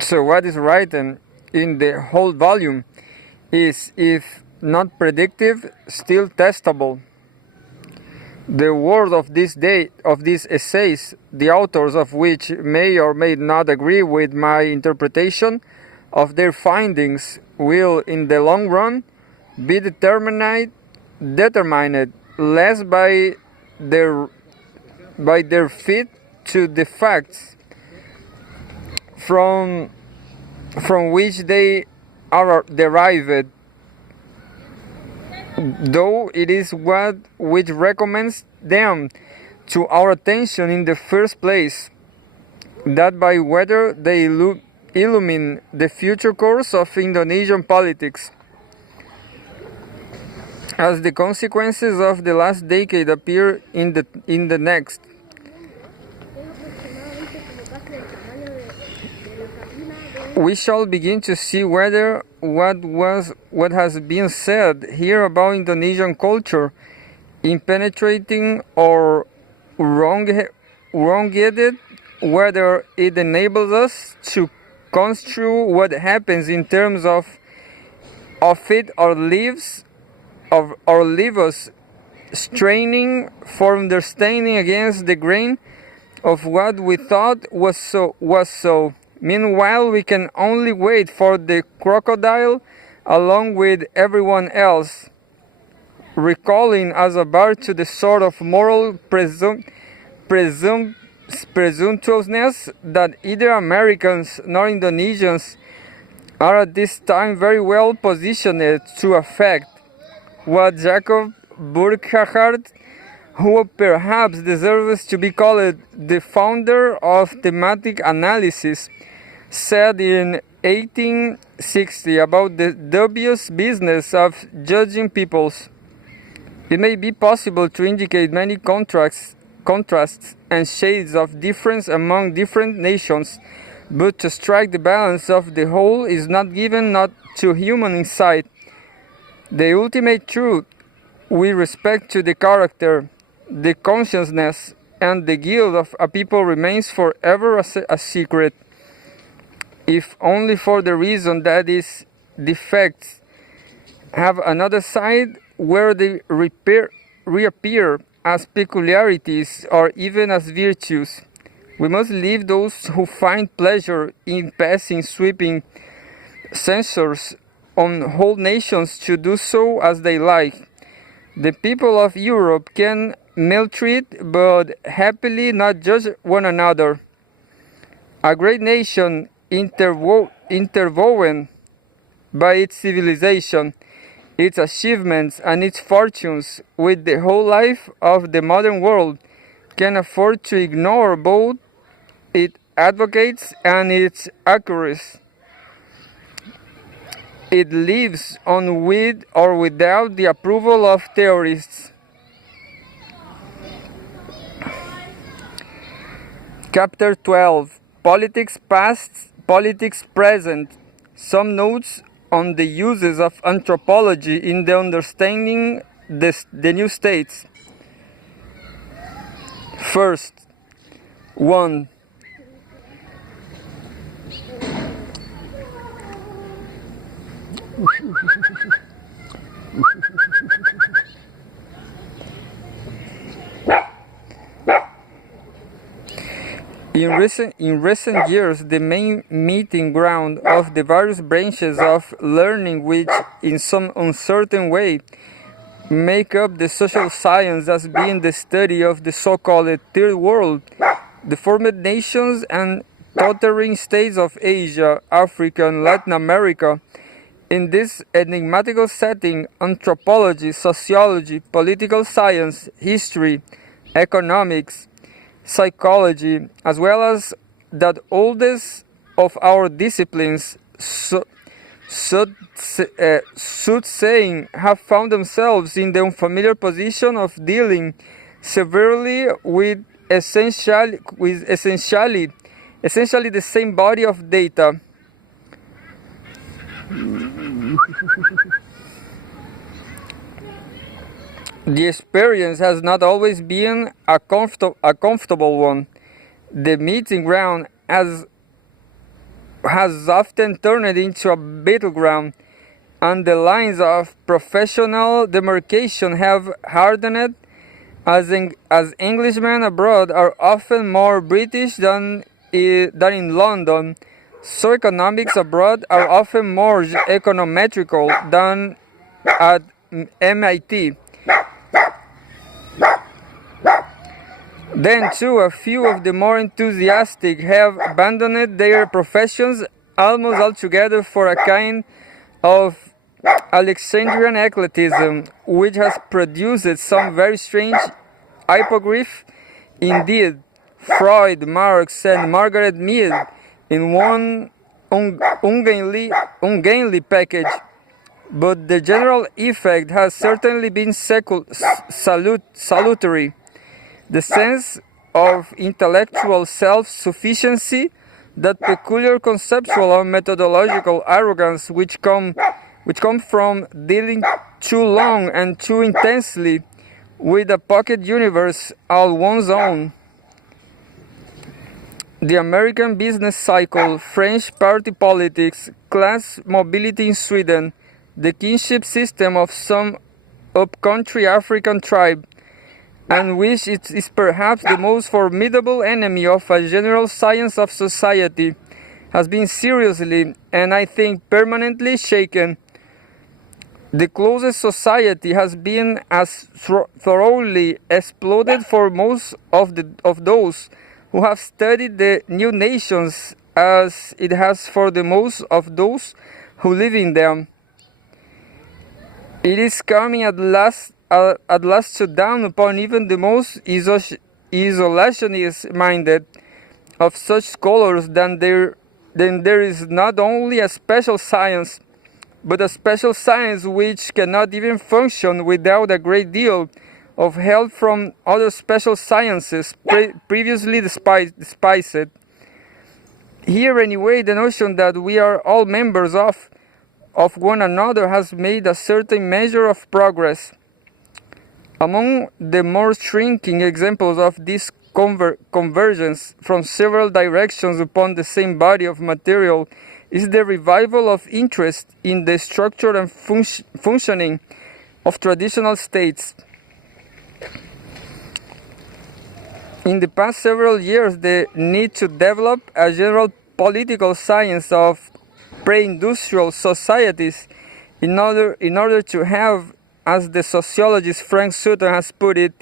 So what is written in the whole volume is, if not predictive, still testable. The word of this day of these essays, the authors of which may or may not agree with my interpretation of their findings, will in the long run be determined less by their fit to the facts from which they are derived, though it is what which recommends them to our attention in the first place, that by whether they illumine the future course of Indonesian politics, as the consequences of the last decade appear in the next. We shall begin to see whether what has been said here about Indonesian culture in penetrating or wrong-headed, whether it enables us to construe what happens in terms of it, or leaves us straining for understanding against the grain of what we thought was so. Meanwhile, we can only wait for the crocodile along with everyone else, recalling as a bar to the sort of moral presumptuousness that either Americans nor Indonesians are at this time very well positioned to affect. What Jacob Burckhardt, who perhaps deserves to be called the founder of thematic analysis, said in 1860 about the dubious business of judging peoples. It may be possible to indicate many contrasts and shades of difference among different nations, but to strike the balance of the whole is not given not to human insight. The ultimate truth with respect to the character, the consciousness, and the guilt of a people remains forever a secret, if only for the reason that its defects have another side where they reappear as peculiarities or even as virtues. We must leave those who find pleasure in passing sweeping censures on whole nations to do so as they like. The people of Europe can maltreat but happily not judge one another. A great nation interwoven by its civilization, its achievements and its fortunes with the whole life of the modern world, can afford to ignore both its advocates and its accuracies. It lives on with or without the approval of theorists. Chapter 12. Politics Past, Politics Present. Some notes on the uses of anthropology in the understanding the new states. First, 1. In recent years, the main meeting ground of the various branches of learning which, in some uncertain way, make up the social science as being the study of the so-called Third World, the formed nations and tottering states of Asia, Africa, and Latin America. In this enigmatical setting, anthropology, sociology, political science, history, economics, psychology, as well as that oldest of our disciplines, soothsaying, have found themselves in the unfamiliar position of dealing severely with essentially the same body of data. The experience has not always been a comfortable one. The meeting ground, as has often turned into a battleground, and the lines of professional demarcation have hardened, as Englishmen abroad are often more British than in London, so economics abroad are often more econometrical than at MIT. Then, too, a few of the more enthusiastic have abandoned their professions almost altogether for a kind of Alexandrian eclecticism, which has produced some very strange hippogriff. Indeed, Freud, Marx, and Margaret Mead in one ungainly package. But the general effect has certainly been salutary. The sense of intellectual self-sufficiency, that peculiar conceptual and methodological arrogance which come from dealing too long and too intensely with a pocket universe all one's own. The American business cycle, French party politics, class mobility in Sweden, the kinship system of some upcountry African tribe, and which it is perhaps the most formidable enemy of a general science of society, has been seriously, and I think permanently, shaken. The closest society has been as thoroughly exploded for most of those who have studied the new nations as it has for the most of those who live in them. It is coming at last to dawn upon even the most isolationist-minded of such scholars that there is not only a special science, but a special science which cannot even function without a great deal of help from other special sciences previously despised. Here, anyway, the notion that we are all members of one another has made a certain measure of progress. Among the more shrinking examples of this convergence from several directions upon the same body of material is the revival of interest in the structure and functioning of traditional states. In the past several years, the need to develop a general political science of pre-industrial societies in order to have, as the sociologist Frank Sutton has put it,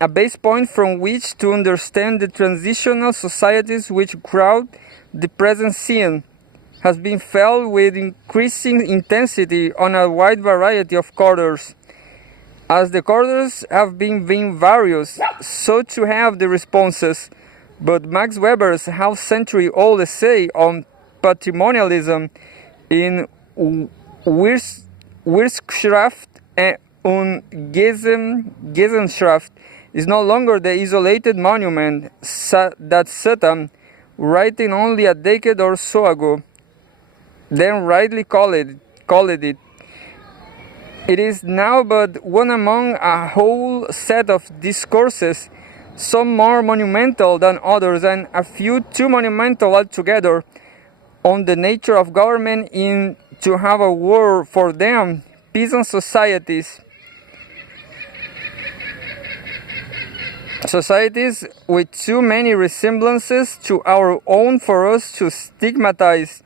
a base point from which to understand the transitional societies which crowd the present scene, has been felt with increasing intensity on a wide variety of quarters. As the quarters have been various, so to have the responses. But Max Weber's half-century-old essay on patrimonialism in Wirtschaft und Gesellschaft is no longer the isolated monument that Sutton, writing only a decade or so ago, then rightly called it. It is now but one among a whole set of discourses, some more monumental than others, and a few too monumental altogether, on the nature of government in to have a word for them, peasant societies. Societies with too many resemblances to our own for us to stigmatize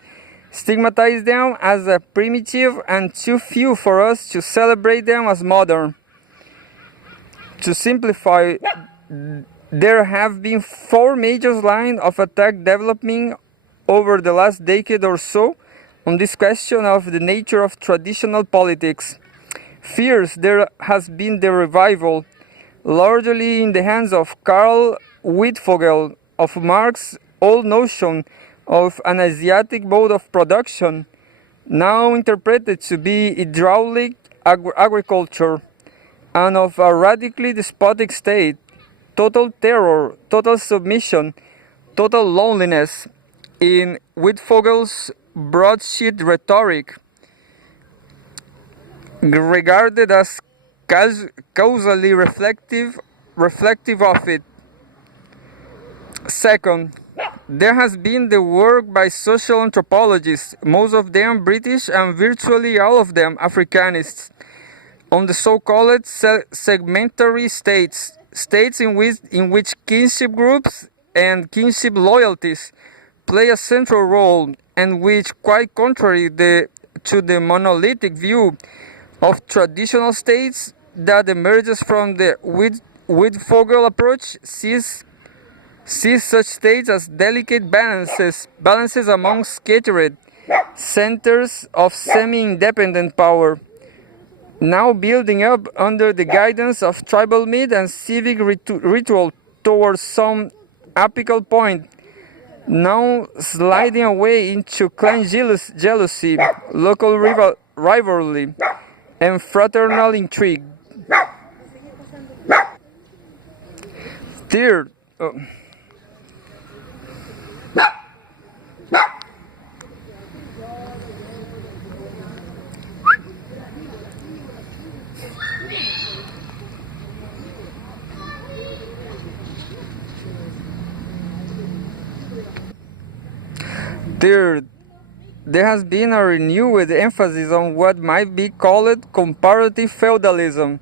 them as a primitive, and too few for us to celebrate them as modern. To simplify, there have been 4 major lines of attack developing over the last decade or so on this question of the nature of traditional politics. First, there has been the revival, largely in the hands of Karl Wittfogel, of Marx's old notion of an Asiatic mode of production, now interpreted to be hydraulic agriculture, and of a radically despotic state, total terror, total submission, total loneliness. In Wittfogel's broadsheet rhetoric, regarded as causally reflective of it. Second, There has been the work by social anthropologists, most of them British and virtually all of them Africanists, on the so-called segmentary states, states in which kinship groups and kinship loyalties play a central role, and which, quite contrary to the monolithic view of traditional states that emerges from the Wittfogel approach, sees such states as delicate balances among scattered centers of semi-independent power, now building up under the guidance of tribal myth and civic ritual towards some apical point, now sliding away into clan jealousy, local rivalry, and fraternal intrigue. Third, Third, there has been a renewed emphasis on what might be called comparative feudalism,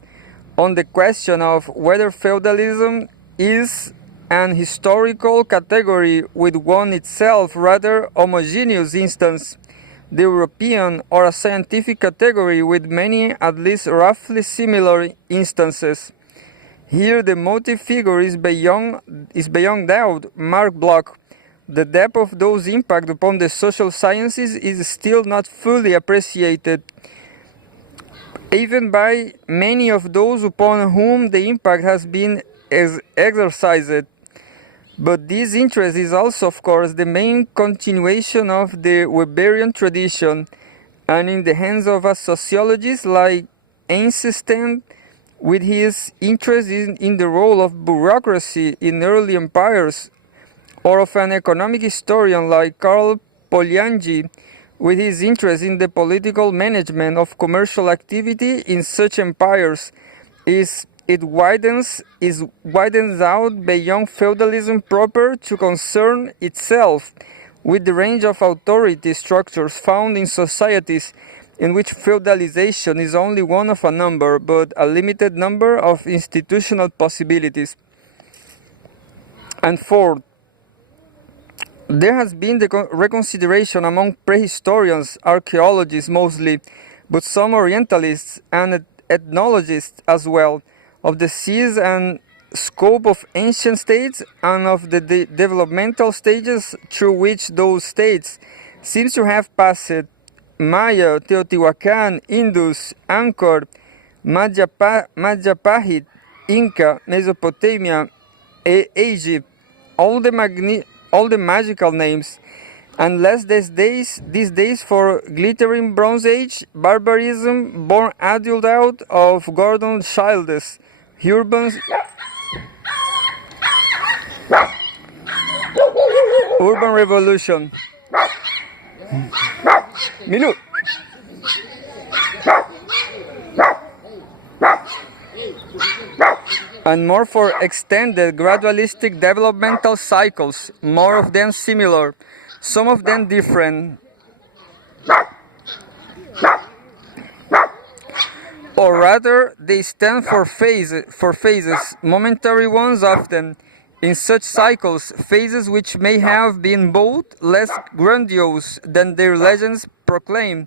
on the question of whether feudalism is an historical category with one itself rather homogeneous instance, the European, or a scientific category with many at least roughly similar instances. Here the motive figure is beyond doubt Mark Bloch. The depth of those impact upon the social sciences is still not fully appreciated, even by many of those upon whom the impact has been exercised. But this interest is also, of course, the main continuation of the Weberian tradition, and in the hands of a sociologist like Eisenstein, with his interest in the role of bureaucracy in early empires, or of an economic historian like Karl Polanyi, with his interest in the political management of commercial activity in such empires, it widens out beyond feudalism proper to concern itself with the range of authority structures found in societies in which feudalization is only one of a number, but a limited number of institutional possibilities. And fourth, there has been the reconsideration among prehistorians, archaeologists mostly, but some Orientalists and ethnologists as well, of the size and scope of ancient states and of the developmental stages through which those states seem to have passed: Maya, Teotihuacan, Indus, Angkor, Majapahit, Inca, Mesopotamia, Egypt, all the magical names, unless these days for glittering Bronze Age barbarism born adult out of Gordon Child's urban revolution. Milu. And more for extended gradualistic developmental cycles, more of them similar, some of them different, or rather they stand for phases, momentary ones often, in such cycles, phases which may have been both less grandiose than their legends proclaim,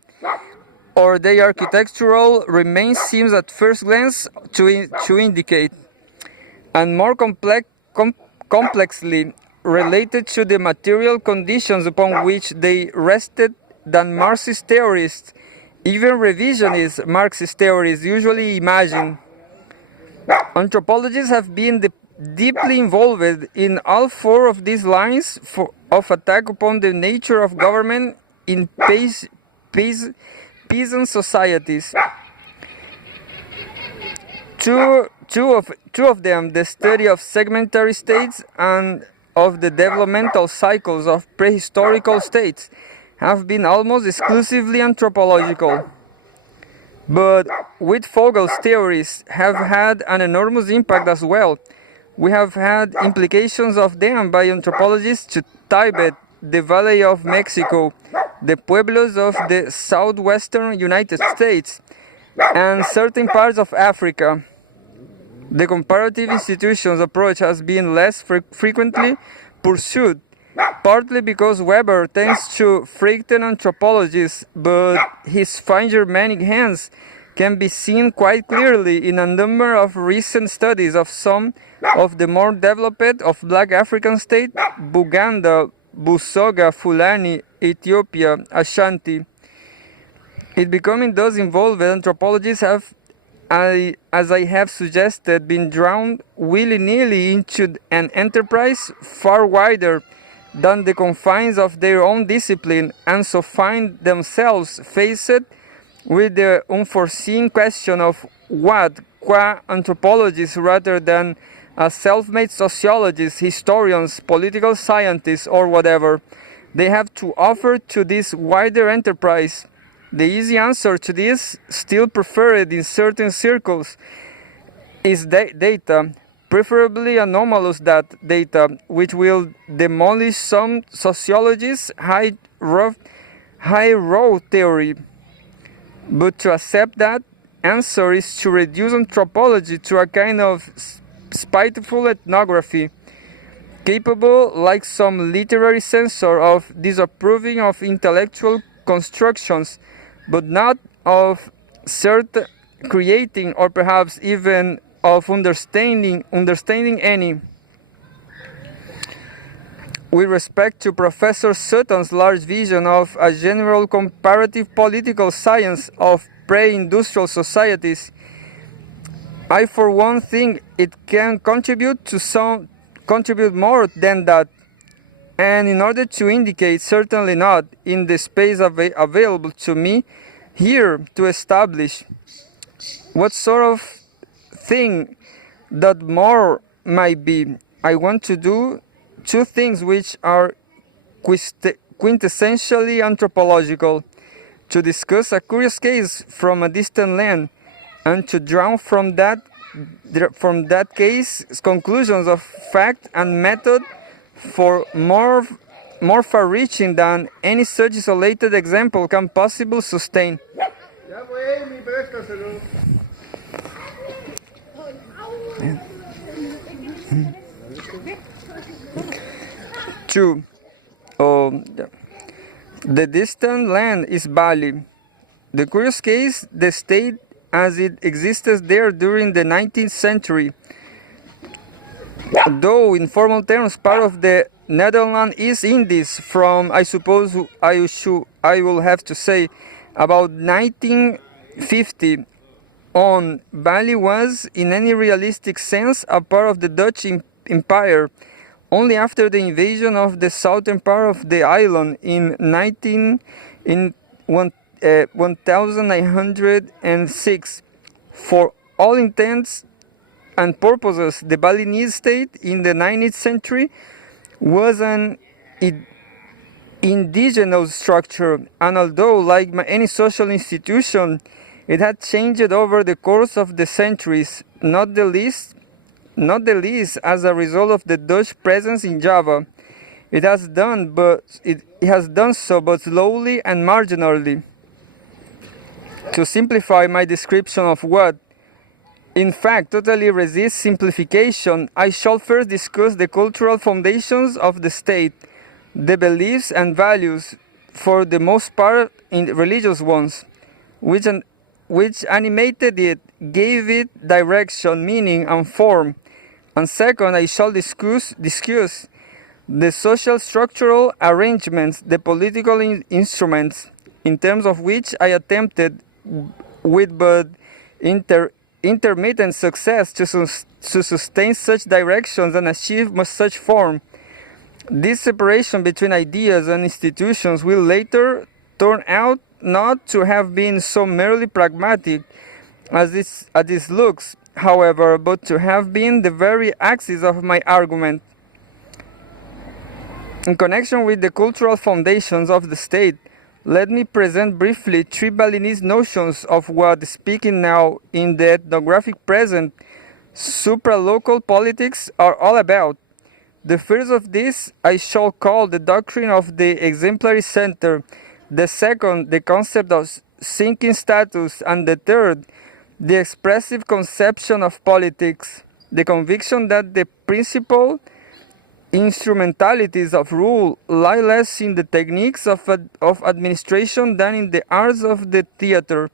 or their architectural remains seems at first glance to indicate, and more complexly related to the material conditions upon which they rested than Marxist theorists, even revisionist Marxist theories, usually imagine. Anthropologists have been deeply involved in all four of these lines of attack upon the nature of government in peasant societies. Two of them, the study of segmentary states and of the developmental cycles of prehistorical states, have been almost exclusively anthropological. But Wittfogel's theories have had an enormous impact as well, We have had implications of them by anthropologists to Tibet, the Valley of Mexico, the pueblos of the southwestern United States, and certain parts of Africa. The comparative institutions approach has been less frequently pursued, partly because Weber tends to frighten anthropologists, but his fine Germanic hands can be seen quite clearly in a number of recent studies of some of the more developed of black African states: Buganda, Busoga, Fulani, Ethiopia, Ashanti. It becoming thus involved, anthropologists have, as I have suggested, been drawn willy-nilly into an enterprise far wider than the confines of their own discipline, and so find themselves faced with the unforeseen question of what, qua anthropologists rather than as self-made sociologists, historians, political scientists, or whatever, they have to offer to this wider enterprise. The easy answer to this, still preferred in certain circles, is data, preferably anomalous data, which will demolish some sociologists' high road theory. But to accept that answer is to reduce anthropology to a kind of spiteful ethnography, capable, like some literary censor, of disapproving of intellectual constructions, but not of creating or perhaps even of understanding any. With respect to Professor Sutton's large vision of a general comparative political science of pre-industrial societies, I for one think it can contribute more than that, and in order to indicate, certainly not in the space available to me here to establish what sort of thing that more might be, I want to do two things which are quintessentially anthropological: to discuss a curious case from a distant land, and to draw from that case conclusions of fact and method for more far-reaching than any such isolated example can possibly sustain. 2. The distant land is Bali. The curious case, the state as it existed there during the 19th century, though in formal terms part of the Netherlands East Indies from, I suppose I will have to say, about 1950 on. Bali was, in any realistic sense, a part of the Dutch Empire only after the invasion of the southern part of the island in 1906. For all intents and purposes, the Balinese state in the 19th century was an indigenous structure, and although, like any social institution, it had changed over the course of the centuries, not the least as a result of the Dutch presence in Java. It has done so, but slowly and marginally. To simplify my description of what, in fact, totally resists simplification, I shall first discuss the cultural foundations of the state, the beliefs and values, for the most part religious ones, which animated it, gave it direction, meaning, and form. And second, I shall discuss the social structural arrangements, the political instruments, in terms of which I attempted, with but intermittent success, to sustain such directions and achieve such form. This separation between ideas and institutions will later turn out not to have been so merely pragmatic as this looks, however, but to have been the very axis of my argument. In connection with the cultural foundations of the state, let me present briefly three Balinese notions of what, speaking now in the ethnographic present, supralocal politics are all about. The first of these I shall call the doctrine of the exemplary center, the second, the concept of sinking status, and the third, the expressive conception of politics, the conviction that the principal instrumentalities of rule lie less in the techniques of administration than in the arts of the theater.